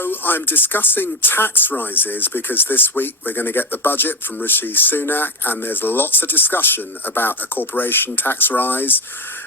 So I'm discussing tax rises because this week we're going to get the budget from Rishi Sunak, and there's lots of discussion about a corporation tax rise.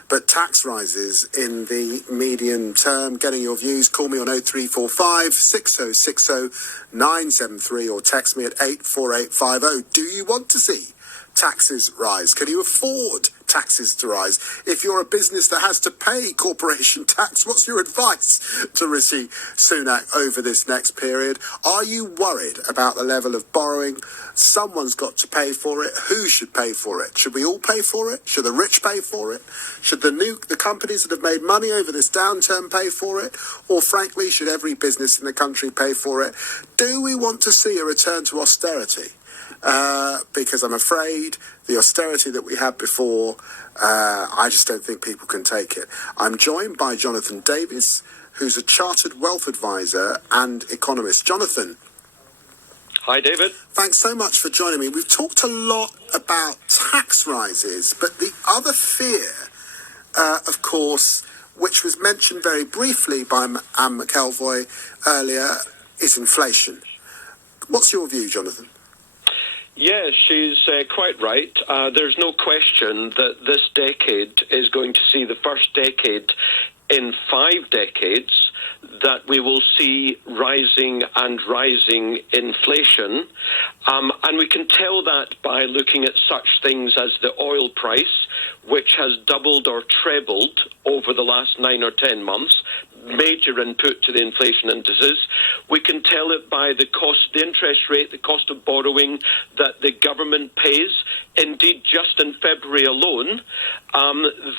But tax rises in the medium term, getting your views, call me on 0345 6060 973 or text me at 84850. Do you want to see taxes rise? Can you afford taxes to rise? If you're a business that has to pay corporation tax, what's your advice to Rishi Sunak over this next period? Are you worried about the level of borrowing? Someone's got to pay for it. Who should pay for it? Should we all pay for it? Should the rich pay for it? Should the companies that have made money over this downturn pay for it? Or frankly, should every business in the country pay for it? Do we want to see a return to austerity? Because I'm afraid the austerity that we had before, I just don't think people can take it. I'm joined by Jonathan Davies, who's a chartered wealth advisor and economist. Jonathan. Hi, David. Thanks so much for joining me. We've talked a lot about tax rises, but the other fear, of course, which was mentioned very briefly by Anne McElvoy earlier, is inflation. What's your view, Jonathan? Yeah, she's quite right. There's no question that this decade is going to see the first decade in 5 decades that we will see rising and rising inflation. And we can tell that by looking at such things as the oil price, which has doubled or trebled over the last 9 or 10 months, major input to the inflation indices. We can tell it by the interest rate, the cost of borrowing that the government pays. Indeed, just in February alone,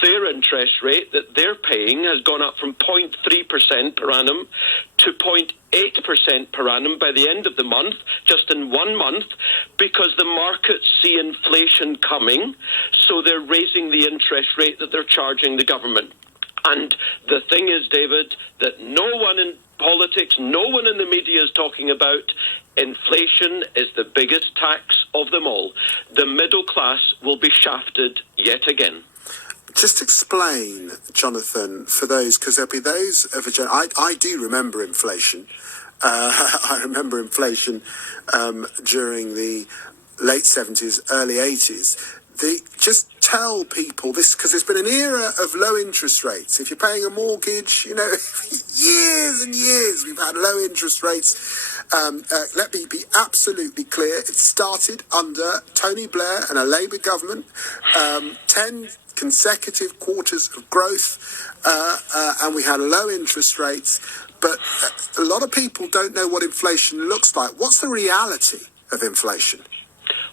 their interest rate that they're paying has gone up from 0.3% per annum to 0.8% per annum by the end of the month, just in 1 month, because the markets see inflation coming, so they're raising the interest rate that they're charging the government. And the thing is, David, that no one in politics, no one in the media is talking about. Inflation is the biggest tax of them all. The middle class will be shafted yet again. Just explain, Jonathan, for those, because there'll be those of a I do remember inflation. I remember inflation during the late 70s, early 80s. Just tell people this, because there's been an era of low interest rates. If you're paying a mortgage, years and years we've had low interest rates. Let me be absolutely clear. It started under Tony Blair and a Labour government. 10 consecutive quarters of growth, and we had low interest rates. But a lot of people don't know what inflation looks like. What's the reality of inflation?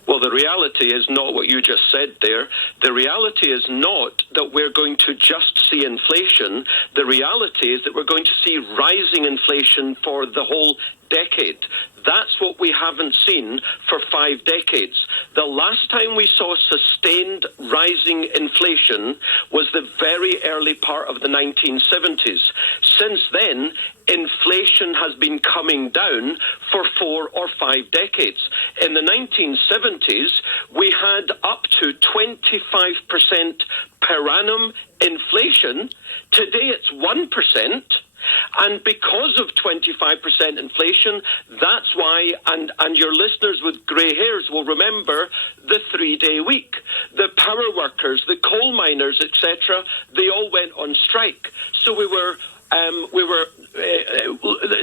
Well, the reality is not what you just said there. The reality is not that we're going to just see inflation. The reality is that we're going to see rising inflation for the whole decade. That's what we haven't seen for 5 decades. The last time we saw sustained rising inflation was the very early part of the 1970s. Since then, inflation has been coming down for 4 or 5 decades. In the 1970s, we had up to 25% per annum inflation. Today, it's 1%. And because of 25% inflation, that's why, and your listeners with grey hairs will remember the 3-day week. The power workers, the coal miners, etc., they all went on strike. So we were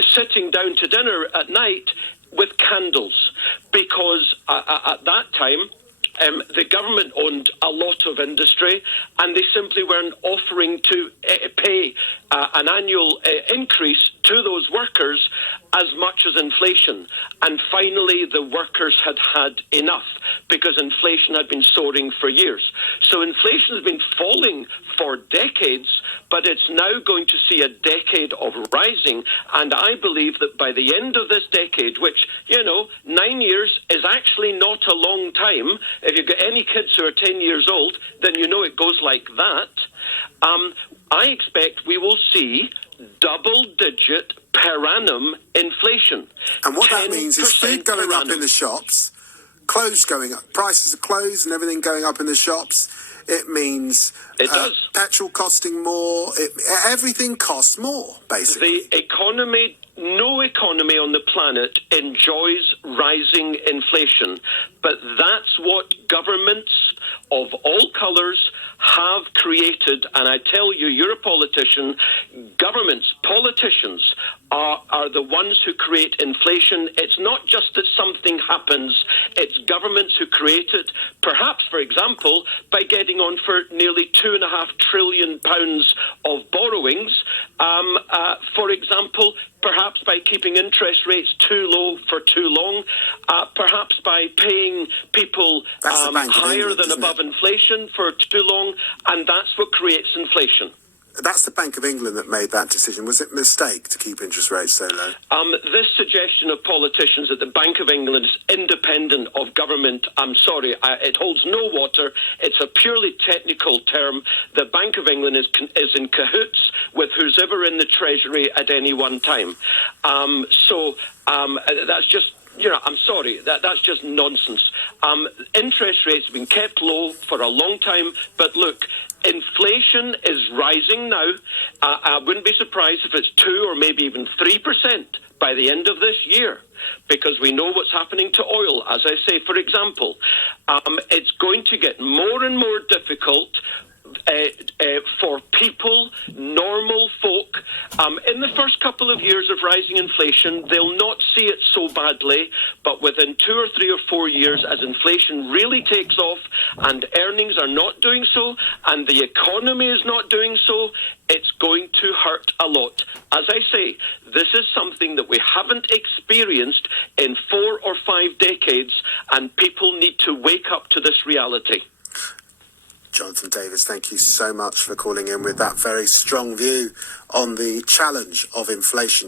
sitting down to dinner at night with candles, because at that time, the government owned a lot of industry, and they simply weren't offering to pay an annual increase to those workers as much as inflation. And finally, the workers had had enough, because inflation had been soaring for years. So inflation has been falling for decades, but it's now going to see a decade of rising. And I believe that by the end of this decade, which, 9 years is actually not a long time. If you've got any kids who are 10 years old, then it goes like that. I expect we will see double-digit per annum inflation. And what that means is food going up in the shops, clothes going up, prices of clothes and everything going up in the shops. It means petrol costing more. Everything costs more, basically. The economy no economy on the planet enjoys rising inflation, but that's what governments of all colours have created. And I tell you, you're a politician. Governments, politicians are the ones who create inflation. It's not just that something happens, it's governments who create it, perhaps, for example, by getting on for nearly £2.5 trillion of borrowings. For example, perhaps by keeping interest rates too low for too long, perhaps by paying people higher than above inflation for too long, and that's what creates inflation. That's the Bank of England that made that decision. Was it a mistake to keep interest rates so low? This suggestion of politicians that the Bank of England is independent of government, I'm sorry, it holds no water. It's a purely technical term. The Bank of England is in cahoots with who's ever in the Treasury at any one time. That's just... I'm sorry, that's just nonsense. Interest rates have been kept low for a long time, but look, inflation is rising now. I wouldn't be surprised if it's 2 or maybe even 3% by the end of this year, because we know what's happening to oil. As I say, for example, it's going to get more and more difficult for people, normal folk. In the first couple of years of rising inflation, they'll not see it so badly, but within 2 or 3 or 4 years, as inflation really takes off and earnings are not doing so and the economy is not doing so, it's going to hurt a lot. As I say, this is something that we haven't experienced in 4 or 5 decades, and people need to wake up to this reality. Jonathan Davis, thank you so much for calling in with that very strong view on the challenge of inflation.